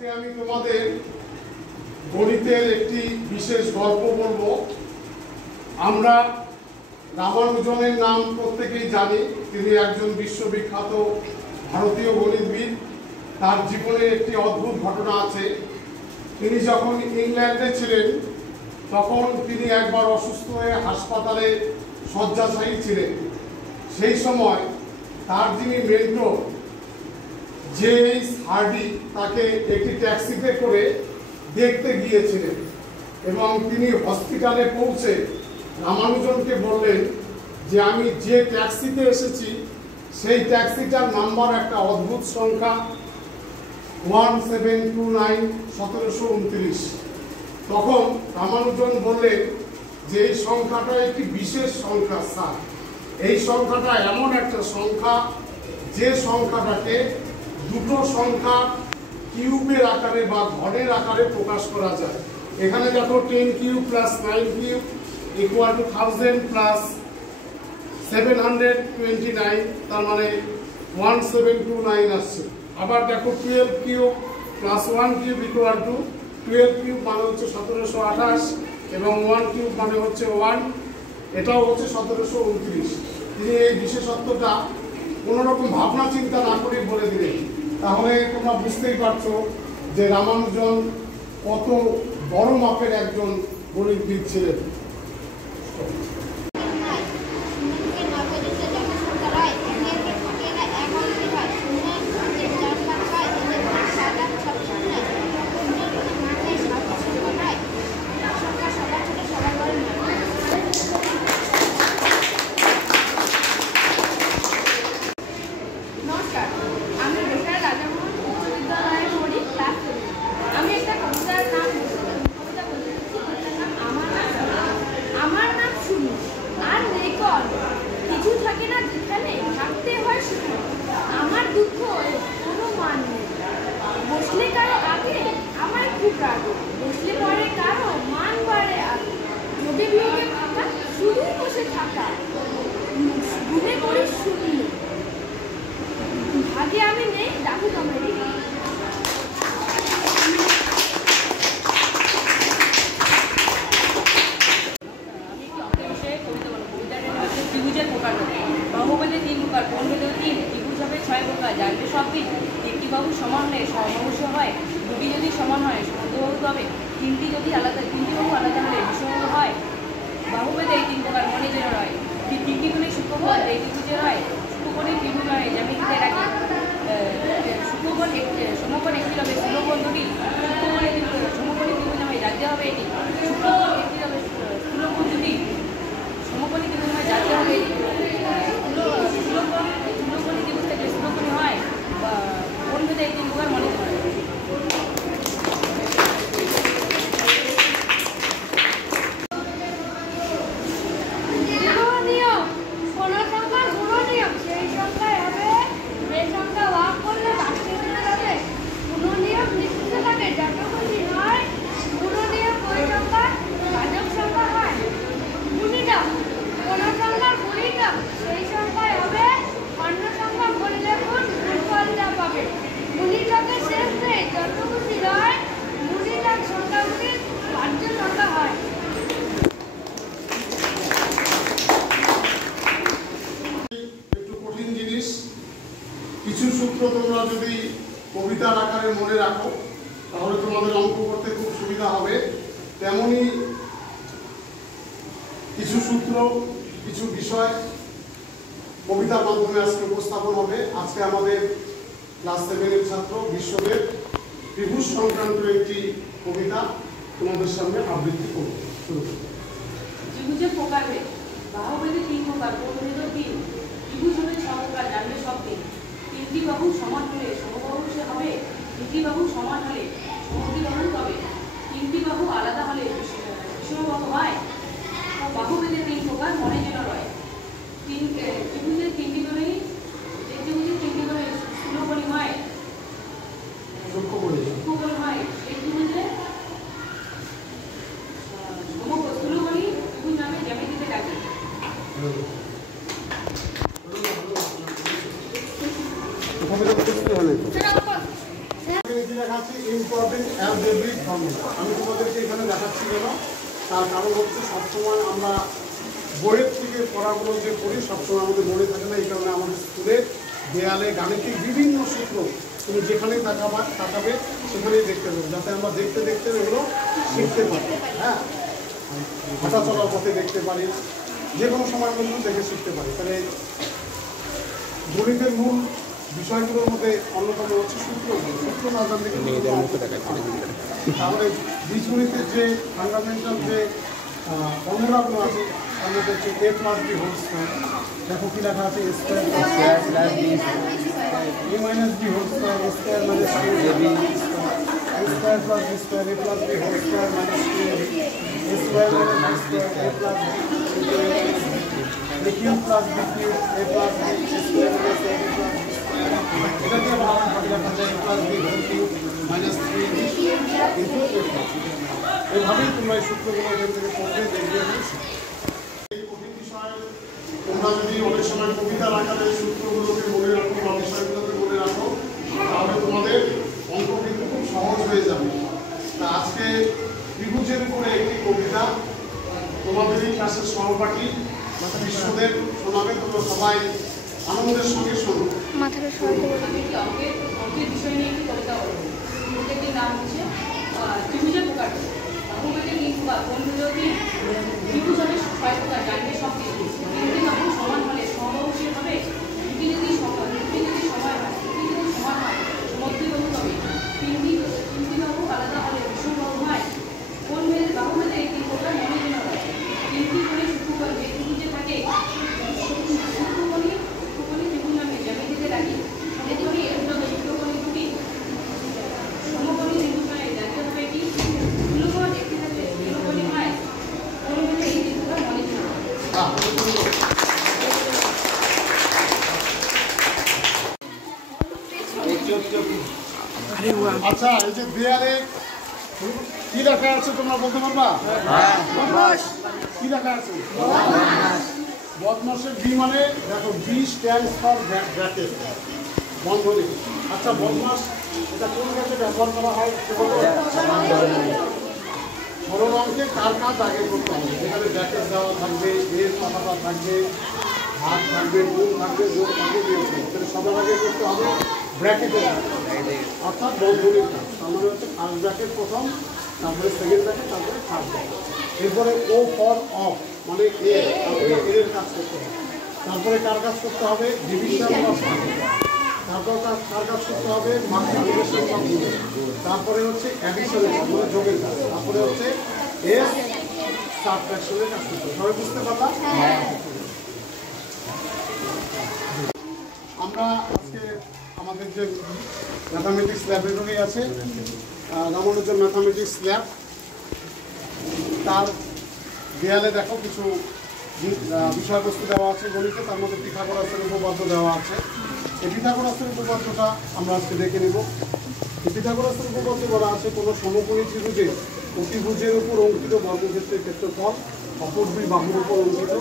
আজকে আমি তোমাদের গণিতের একটি বিশেষ গল্প বলবো। আমরা রামানুজনের নাম প্রত্যেকেই জানি। তিনি একজন বিশ্ববিখ্যাত ভারতীয় গণিতবিদ। তার জীবনে একটি অদ্ভুত ঘটনা আছে। তিনি যখন ইংল্যান্ডে ছিলেন তখন তিনি একবার অসুস্থ হয়ে হাসপাতালে শয্যাশায়ী ছিলেন। সেই সময় তার যিনি মেন্টর জেমস হার্ডি তাকে একটি ট্যাক্সিতে করে দেখতে গিয়েছিলেন এবং তিনি হসপিটালে পৌঁছে রামানুজনকে বললেন যে আমি যে ট্যাক্সিতে এসেছি সেই ট্যাক্সিটার নাম্বার একটা অদ্ভুত সংখ্যা 1729 1729। তখন রামানুজন বললেন যে এই সংখ্যাটা একটি বিশেষ সংখ্যা স্যার। এই সংখ্যাটা এমন একটা সংখ্যা যে সংখ্যাটাকে দুটো সংখ্যা কিউবের আকারে বা ঘনের আকারে প্রকাশ করা যায়। এখানে দেখো 10 cube plus 9 cube equal to 1000 plus 729, তার মানে 1729 আসছে। আবার দেখো 12 cube plus 1 cube equal to 12 cube মানে হচ্ছে 1728 এবং 1 কিউব মানে হচ্ছে 1, এটাও হচ্ছে 1729। তিনি এই বিশেষত্বটা কোনোরকম ভাবনা চিন্তা না করে বলে দিলেন। তাহলে তোমরা বুঝতেই পারছো যে রামানুজন কত বড় মাপের একজন গণিতবিদ ছিলেন। কিছু সূত্র তোমরা যদি কবিতার আকারে মনে রাখো তাহলে তোমাদের অঙ্ক করতে খুব সুবিধা হবে। তেমনি কিছু সূত্র কিছু বিষয় কবিতার মাধ্যমে আজকে উপস্থাপন হবে। আজকে আমাদের ক্লাস 7-এর ছাত্র বিশ্বদেব ত্রিভুজ সংক্রান্ত একটি কবিতা তোমাদের সামনে আবৃত্তি করব। শুরু করব। ত্রিভুজের প্রকারভেদ। বাহুভেদে 3 প্রকার, কোণভেদও 3। ত্রিভুজ হবে 6 প্রকার, জানবে সব 3। তিনটি বাহু সমান হলে সমবাহু সে হবে, দুটি বাহু সমান হলে সমদ্বিবাহু হবে, তিনটি বাহু আলাদা হলে বিষমবাহু হয়। বাহুভেদে 3 প্রকার, মনে যেন রয়। ত্রিভুজের তিনটি কোণে স্থূলকোণী হয়, সূক্ষ্মকোণী হয়। এই ত্রিভুজে স্থূলকোণী ত্রিভুজ নামে জ্যামিতিতে ডাকে। লেখা আছে ইম্পর্টেন্ট অ্যালজেব্রিক ফর্মুলা। আমি তোমাদেরকে এখানে দেখাচ্ছি কেন, তার কারণ হচ্ছে সবসময় আমরা বইয়ের থেকে পড়াগুলো যে পড়ি সবসময় আমাদের মনে থাকে না। এই কারণে আমাদের স্কুলের দেয়ালে গাণিতিক বিভিন্ন সূত্র তুমি যেখানেই তাকাবে সেখানেই দেখতে পাবে, যাতে আমরা দেখতে দেখতে এগুলো শিখতে পারি। হ্যাঁ, হাঁটা চলার পথে দেখতে পারি, যে কোনো সময় কিন্তু দেখে শিখতে পারি। তাহলে গণিতের মূল বিষয়গুলোর মধ্যে অন্যতম হচ্ছে সূত্র না জানলে কিন্তু তাহলে বীজগণিতের যে ফান্ডামেন্টাল যে ফর্মুলাগুলো আছে তার মধ্যে হচ্ছে a plus B whole square. দেখো কি লেখা আছে, a square a minus B whole square, a square minus 2ab, a square plus B square, a plus B whole square minus 2ab, a square minus B square, a plus B, a cube plus B cube, a plus B, a square minus a plus B. এটা দিয়ে ভাবে লেখা যায় a plus B whole cube minus 3b into a plus. এইভাবেই তোমরা এই সূত্রগুলো এখান থেকে পড়বে, দেখবে। এই কঠিন বিষয় তোমরা যদি অনেক সময় কবিতার আকারে সূত্রগুলোকে মনে রাখো বা বিষয়গুলোকে মনে রাখো, তাহলে তোমাদের অঙ্ক কিন্তু খুব সহজ হয়ে যাবে। তা আজকে ত্রিভুজের উপরে একটি কবিতা তোমাদেরই ক্লাসের সহপাঠী বিশ্বদেব শোনাবে। তোমরা সবাই আনন্দের সঙ্গে শোনো। অঙ্কের বিষয় নিয়ে একটি কবিতা বলবো। কবিতাটির নাম হচ্ছে ত্রিভুজের প্রকার। বাহুবেগে 3 প্রকার, কোণ হলো 3। ত্রিভুজ হবে 6 প্রকার, জানবে সব কিছু। 3টি বাহু সমান হলে সমবাহু সে হবে। দুটি যদি সমান হয় মধ্যবাহু হবে। 3টি বাহু আলাদা হলে বিষমবাহু হয়। কোণ বাহুভেদে 3 প্রকার মনে যেন হয়। 3টি কোণে সূত্রফল যে ত্রিভুজে থাকে সূত্রকোণী ত্রিভুজ নামে জ্যামিতিতে রাখি। সমকোণী সূত্রকোণী দুটি সমকোণী ত্রিভুজ নয়, জানতে হবে কি মূলকোণ একটি থাকলে স্থূলকোণী হয়। কোণ ভেদে এই ত্রিভুজটা মনে যেন হয়। আচ্ছা, এই যে দেয়ালে কি লেখা আছে তোমরা বলতে পারবা? কি লেখা আছে? বদমাসের বি মানে দেখো, বি স্ট্যান্ডস ফর ব্র্যাকেট, বন্ধনী। আচ্ছা, বদমাস এটা কোন কাজে ব্যবহার করা হয়? সরল অঙ্কে কার কাজ আগে করতে হবে? যেখানে ব্র্যাকেট দেওয়া থাকবে, এর কথাটা থাকবে, ভাগ থাকবে, গুণ থাকবে, যোগ থাকবে, বিয়োগ থাকবে, তাহলে সবার আগে করতে হবে ব্র্যাকেটের কাজ, অর্থাৎ বন্ধনীর কাজ। তার মানে হচ্ছে ফার্স্ট ব্র্যাকেট প্রথম, তারপরে সেকেন্ড ব্র্যাকেট, তারপরে থার্ড ব্র্যাকেট। এরপরে ও ফর অফ মানে এ, তারপরে এর কাজ করতে হবে। তারপরে কার কাজ করতে হবে? ডিভিশন বা ভাগ। তারপর কার কাজ করতে হবে? মাল্টিপ্লিকেশন বা গুণ। তারপরে হচ্ছে অ্যাডিশনের কাজ মানে যোগের কাজ। তারপরে হচ্ছে এস সাবট্রাকশনের কাজ করতে হবে। সবাই বুঝতে পারলাম? আমরা আজকে আমাদের যে ম্যাথামেটিক্স ল্যাবরেটরি আছে, রামানুজন ম্যাথামেটিক্স ল্যাব, তার দেয়ালে দেখো কিছু বিষয়বস্তু দেওয়া আছে গণিতে। তার মধ্যে পিথাগোরাসের উপপাদ্য দেওয়া আছে। এই পিথাগোরাসের উপপাদ্যটা আমরা আজকে দেখে নেব। এই পিথাগোরাসের উপপাদ্য বলা আছে, কোনো সমকোণী ত্রিভুজের অতিভুজের উপর অঙ্কিত বর্গক্ষেত্রের ক্ষেত্রফল অপর দুই বাহুর উপর অঙ্কিত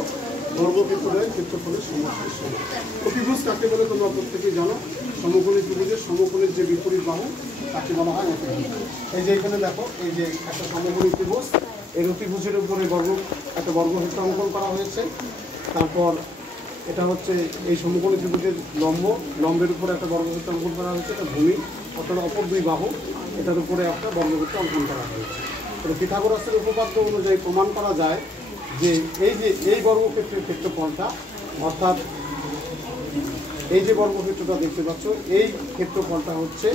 বর্গক্ষেত্রের ক্ষেত্রফলের সমষ্টির সমান। অতিভুজ কাকে বলে তোমরা প্রত্যেকেই জানো। সমকোণী ত্রিভুজের সমকোণের যে বিপরীত বাহু তাকে বলা হয় অতিভুজ। এই যে এখানে দেখো, এই যে একটা সমকোণী ত্রিভুজ, এর অতিভুজের উপরে একটা বর্গক্ষেত্র অঙ্কন করা হয়েছে। তারপর এটা হচ্ছে এই সমকোণী ত্রিভুজের লম্বের উপরে একটা বর্গক্ষেত্র অঙ্কন করা হয়েছে, এটা ভূমি অর্থাৎ অপর দুই বাহু, এটার উপরে একটা বর্গক্ষেত্র অঙ্কন করা হয়েছে। তাহলে পিথাগোরাসের উপপাদ্য অনুযায়ী প্রমাণ করা যায় যে এই বর্গক্ষেত্রের ক্ষেত্রফলটা, অর্থাৎ এই যে বর্গক্ষেত্রটা দেখতে পাচ্ছ, এই ক্ষেত্রফলটা হচ্ছে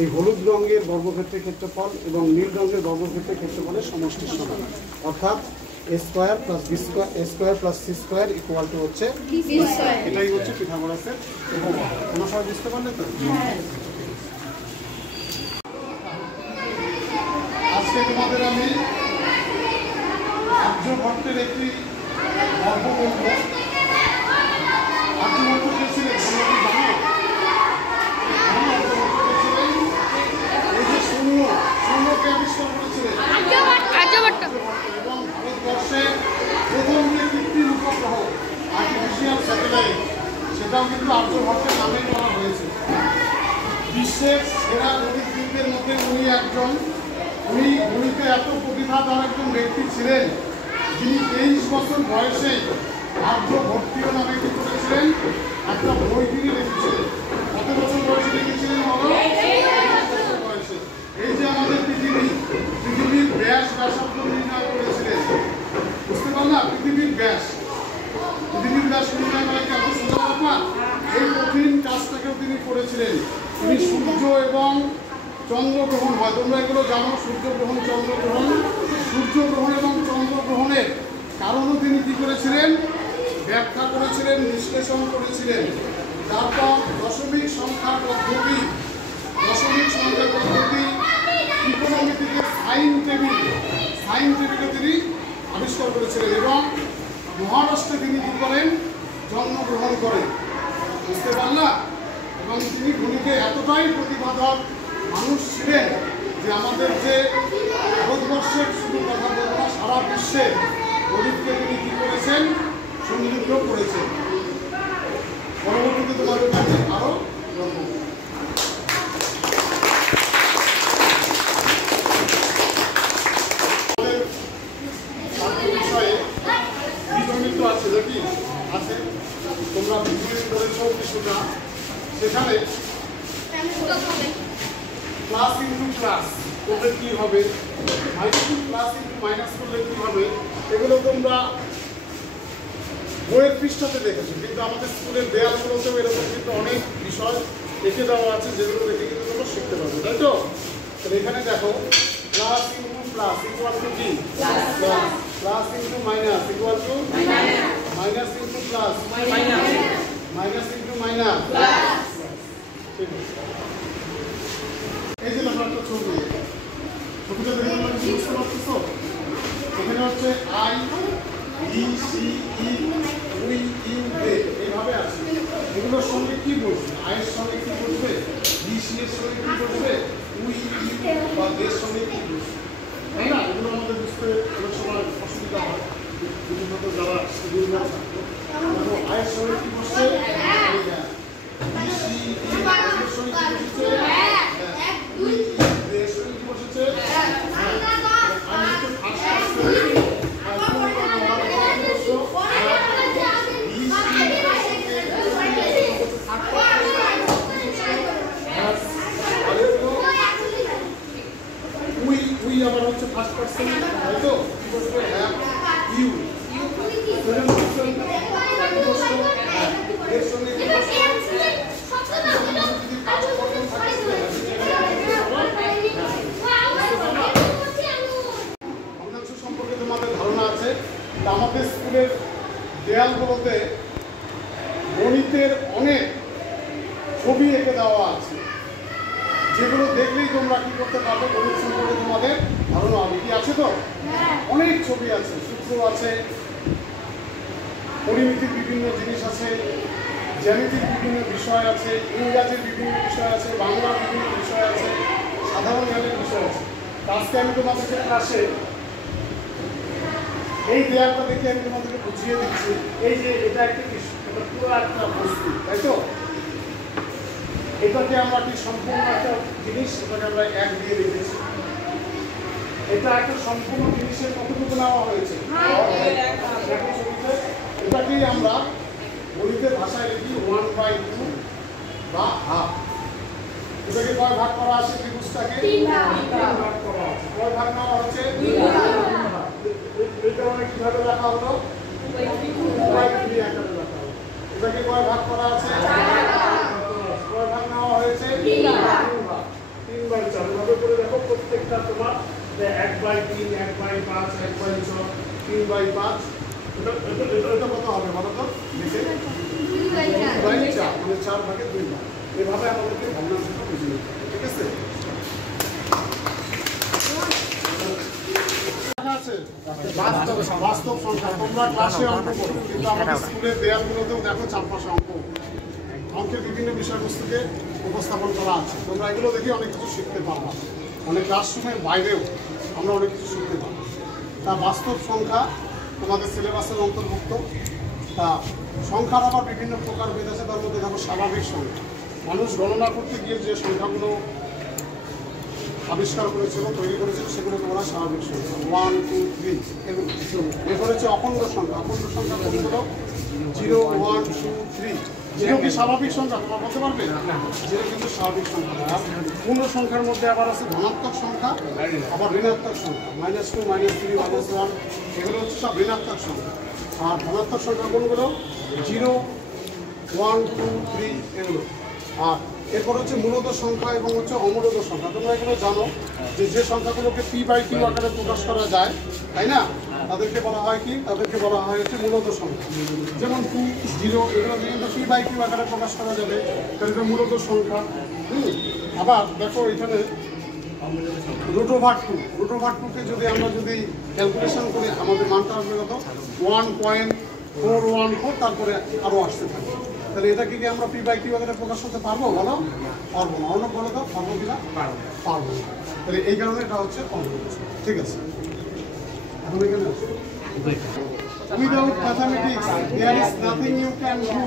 এই হলুদ রঙের বর্গক্ষেত্রের ক্ষেত্রফল এবং নীল রঙের বর্গক্ষেত্রের ক্ষেত্রফলের সমষ্টির সমান। অর্থাৎ a square plus C square equal to হচ্ছে এটাই হচ্ছে পিথাগোরাসের উপপাদ্য। তোমরা সবাই বুঝতে পারলে তো? আজকে তোমাদের আমি আর্যভট্টের একটি গল্প বলবো। আর্যভট্ট কে ছিলেন তোমরা কি জানো? এই যে শূন্যকে আবিষ্কার করেছিলেন আর্যভট্ট। এবং ভারতবর্ষে প্রথম যে কৃত্রিম উপগ্রহ আর্টিফিশিয়াল স্যাটেলাইট, সেটাও কিন্তু আর্যভট্টের নামে করা হয়েছে। বিশ্বের সেরা গণিতবিদ ব্যক্তিদের মধ্যে উনি একজন। উনি গণিতে এত প্রতিভাধর একজন ব্যক্তি ছিলেন, যিনি 23 বছর বয়সেই আর্যভট্টীয় নামে কি করেছিলেন, একটা বই তিনি লিখেছিলেন। কত বছর বয়সে লিখেছিলেন? বয়সে। এই যে আমাদের পৃথিবীর ব্যাসার্ধ নির্ণয় করেছিলেন, বুঝতে পারলাম? পৃথিবীর ব্যাস নির্ণয় করা কি এত সোজা ব্যাপার? এই কঠিন কাজটাকেও তিনি করেছিলেন। তিনি সূর্য এবং চন্দ্রগ্রহণ হয়, তোমরা এগুলো জানো, সূর্যগ্রহণ চন্দ্রগ্রহণ। সূর্যগ্রহণ এবং চন্দ্রগ্রহণের কারণও তিনি কি করেছিলেন? ব্যাখ্যা করেছিলেন, বিশ্লেষণ করেছিলেন। তারপর দশমিক সংখ্যার পদ্ধতি, ত্রিকোণমিতিতে সাইন টেবিলও তিনি আবিষ্কার করেছিলেন এবং মহারাষ্ট্রে তিনি কি করেন? জন্মগ্রহণ করেন, বুঝতে পারলাম? এবং তিনি গণিতে এতটাই প্রতিভাধর মানুষ ছিলেন যে আমাদের যে ভারতবর্ষের শুধু কথা বলবো না, সারা বিশ্বে গণিতকে তিনি কি করেছেন? সমৃদ্ধ করেছেন। পরবর্তীতে তোমাদের কাছে আরো বিষয়ে বীজগণিত আছে নাকি? আছে, তোমরা বীজগণিত করেছো কিছুটা। সেখানে প্লাস ইন্টু প্লাস করলে কি হবে, প্লাস ইন্টু মাইনাস করলে কি হবে, এগুলো তোমরা বইয়ের পৃষ্ঠাতে দেখেছো, কিন্তু আমাদের স্কুলের দেয়ালগুলোতেও এরকম কিন্তু অনেক বিষয় এঁকে দেওয়া আছে, যেগুলো দেখে কিন্তু তোমরা শিখতে পারবে, তাই তো? তাহলে এখানে দেখো, plus into plus equal to কি? Plus into minus equal to minus into plus minus into minus. এই যে ব্যাপারটা ছবিটা দেখে তোমরা বুঝতে পারতেছো? এখানে হচ্ছে I he she he we you they এইভাবে আছে। এগুলোর সঙ্গে কি বসবে? আয়ের সঙ্গে কি বসবে? ই সি এর সঙ্গে কি বসবে? উই ইউ বা দের সঙ্গে কি বসবে, তাই না? এগুলো আমাদের বুঝতে অনেক সময় অসুবিধা হয়, বিশেষত যারা দুর্বল থাকতো। দেখো, আয়ের সঙ্গে কি বসছে? ই সি ই এর সঙ্গে কি বসেছে? উই ইউ দের সঙ্গে কি বসেছে? আবার হচ্ছে ফার্স্ট পারসন, তাই তো? কি বসবে? Have you. সেকেন্ড পারসন এর সঙ্গে কি বসবে? অংশ সম্পর্কে তোমাদের ধারণা আছে। আমাদের স্কুলের দেয়ালগুলোতে গণিতের অনেক ছবি এঁকে দেওয়া আছে, যেগুলো দেখলেই তোমরা কি করতে পারবে? গণিত সম্পর্কে তোমাদের ধারণা হবে। কি আছে তো? অনেক ছবি আছে, সূত্র আছে, পরিমিতির বিভিন্ন জিনিস আছে, জ্যামিতির বিভিন্ন বিষয় আছে, ইংরাজির বিভিন্ন বিষয় আছে, বাংলার বিভিন্ন বিষয় আছে, সাধারণ জ্ঞানের বিষয় আছে। আজকে আমি তোমাদেরকে ক্লাসে এই দেয়ালটা দেখে আমি তোমাদেরকে বুঝিয়ে দিচ্ছি। এই যে এটা একটা এটা পুরো একটা বস্তু, তাই তো? এটাকে আমরা কি সম্পূর্ণ একটা জিনিস, এটাকে আমরা এক দিয়ে রেখেছি। এটা একটা সম্পূর্ণ জিনিসের কতটুকু নেওয়া হয়েছে? এটাকেই আমরা গণিতের ভাষায় লিখি 1/2 বা হাফ। এটাকে কয় ভাগ করা আছে? ত্রিভুজটাকে 3 ভাগ করা আছে। কয় ভাগ নেওয়া হচ্ছে? 2 ভাগ। এটা মানে কিভাবে লেখা হলো? 2/3 আকারে লেখা হলো। এটাকে কয় ভাগ করা আছে? 4 ভাগ। কয় ভাগ নেওয়া হয়েছে? 3 ভাগ। 3/4 এভাবে করে দেখো প্রত্যেকটা তোমার 1/3, 1/5, 1/6, 3/5। এটা কত হবে বলো তো? লিখে 2/4 মানে 4 ভাগে 2 ভাগ। এভাবে আমাদেরকে ভগ্নাংশটা বুঝে নিতে হবে, ঠিক আছে? বাস্তব সংখ্যা তোমরা ক্লাসে অঙ্ক করো, কিন্তু আমাদের স্কুলের দেয়ালগুলোতেও দেখো চারপাশে অঙ্কের বিভিন্ন বিষয়বস্তুকে উপস্থাপন করা আছে। তোমরা এগুলো দেখে অনেক কিছু শিখতে পারবা, অনেক ক্লাসরুমের বাইরেও আমরা অনেক কিছু শিখতে পারবো। তা বাস্তব সংখ্যা তোমাদের সিলেবাসের অন্তর্ভুক্ত। তা সংখ্যার আবার বিভিন্ন প্রকারভেদ আছে, তার মধ্যে দেখো স্বাভাবিক সংখ্যা। মানুষ গণনা করতে গিয়ে যে সংখ্যাগুলো আবিষ্কার করেছিল, তৈরি করেছিল, সেগুলোকে বলা স্বাভাবিক সংখ্যা। 1 2 3 এগুলো। এরপর হচ্ছে অখণ্ড সংখ্যা। অখণ্ড সংখ্যা কোনগুলো? 0 1 2 3। 0 কি স্বাভাবিক সংখ্যা? তোমরা বলতে পারবে? 0 কিন্তু স্বাভাবিক সংখ্যা না। পূর্ণ সংখ্যার মধ্যে আবার আছে ধনাত্মক সংখ্যা, আবার ঋণাত্মক সংখ্যা। -2 -3 -1 এগুলো হচ্ছে সব ঋণাত্মক সংখ্যা। আর ধনাত্মক সংখ্যা কোনগুলো? 0 1 2 3 এগুলো। আর এরপর হচ্ছে মূলত সংখ্যা এবং হচ্ছে অমূলত সংখ্যা। তোমরা এগুলো জানো যে সংখ্যাগুলোকে p/q আকারে প্রকাশ করা যায়, তাই না? তাদেরকে বলা হয় কি? তাদেরকে বলা হয় হচ্ছে মূলত সংখ্যা। যেমন 2 0 এগুলো কিন্তু p/q আকারে প্রকাশ করা যাবে, তাহলে এটা মূলত সংখ্যা। আবার দেখো এখানে √2 যদি আমরা ক্যালকুলেশন করি, আমাদের মানটা আসবে কত? 1.414, তারপরে আরও আসতে থাকে। তাহলে এটাকে কি আমরা p/q আকারে প্রকাশ করতে পারবো? বলো, পারবো না। অন্য বলে তো পারবো কিনা? পারবো না। তাহলে এই কারণে এটা হচ্ছে অমূলত সংখ্যা। ঠিক আছে, এখন এখানে আসো। Without mathematics, there is nothing you can do.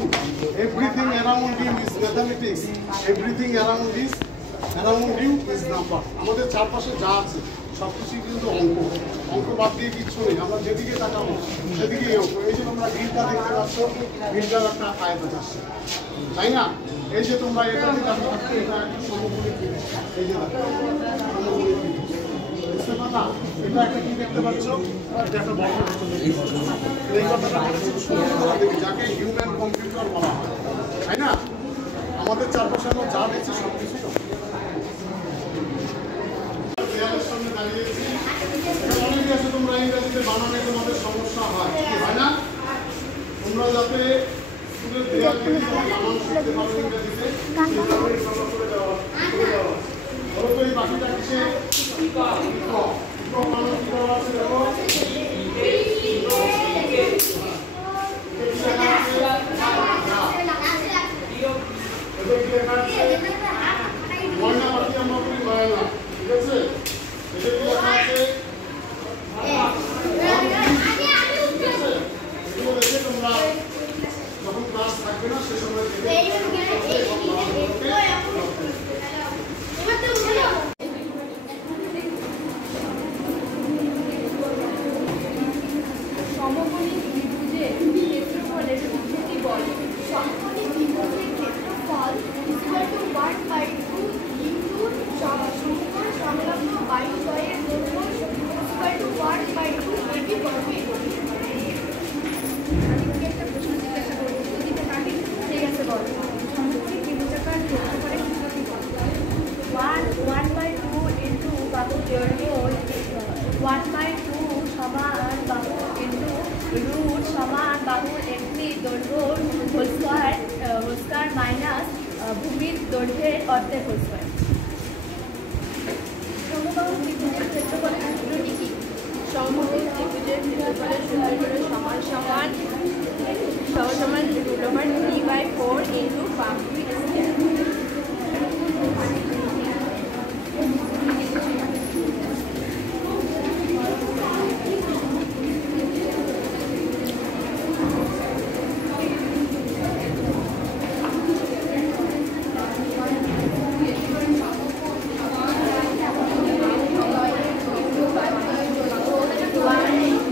Everything around you is mathematics. Everything around you is number. আমাদের চারপাশে যা আছে সবকিছু কিন্তু অঙ্ক। অঙ্ক বাদ দিয়ে কিচ্ছু নেই। আমরা যেদিকে তাকাবো সেদিকেই অঙ্ক। এই যে তোমরা গ্রিলটা দেখতে পাচ্ছ, গ্রিলটার একটা আয়তাকার, তাই না? এই যে তোমরা এটা দেখতে পাচ্ছ, এটা একটা সমকোণী ত্রিভুজ। এই যে দেখো সমকোণী ত্রিভুজ, বুঝতে পারলা? এটা একটা কি দেখতে পাচ্ছ? এটা একটা বর্গক্ষেত্র দেখতে পাচ্ছ। এই কথাটা বলেছি সুন্দর দেখি, যাকে হিউম্যান কম্পিউটার বলা হয়, তাই না? আমাদের চারপাশে আমরা যা দেখছি সব কিছু দেয়ালের সামনে দাঁড়িয়েছি। অনেকে আছে তোমরা ইংরেজিতে বানানে তোমাদের সমস্যা হয়, হয় না? তোমরা যাতে স্কুলের দেয়াল থেকে বানান শিখতে পারো ইংরেজিতে, করে দেওয়া। ধরো তো এই বাকিটা কিসে? বানান কি দেওয়া আছে? দেখো ময়না পাখি আমরা বলি ময়না, ঠিক আছে? এটা কি লেখা আছে? এগুলো দেখে তোমরা যখন ক্লাস থাকবে না সে সময় সমকোণী ত্রিভুজের ক্ষেত্রফলের পদ্ধতি বলে। সমকোণী ত্রিভুজের ক্ষেত্রফল =1/2 ইনটু সমকোণ সংলগ্ন বাহুদ্বয়ের দৈর্ঘ্য =1/2 এটি বর্গের। আমি একটা প্রশ্ন জিজ্ঞাসা করব, যদি কাকে ঠিক আছে বল। সমকোণী ত্রিভুজাকার ক্ষেত্রফলের পদ্ধতি বলে। 1/2 ইনটু বাহুর দৈর্ঘ্য 1/2 সমান বাহু ইনটু রুট সমান বাহুর একটি দৈর্ঘ্য হোল স্কয়ার মাইনাস ভূমির দৈর্ঘ্যের অর্ধেক হোল স্কয়ার। সমবাহু ত্রিভুজের ক্ষেত্রফলের সূত্রটি কি? সমবাহু ত্রিভুজের ক্ষেত্রফলের সূত্র হলো সমান সমান রুট ওভার 3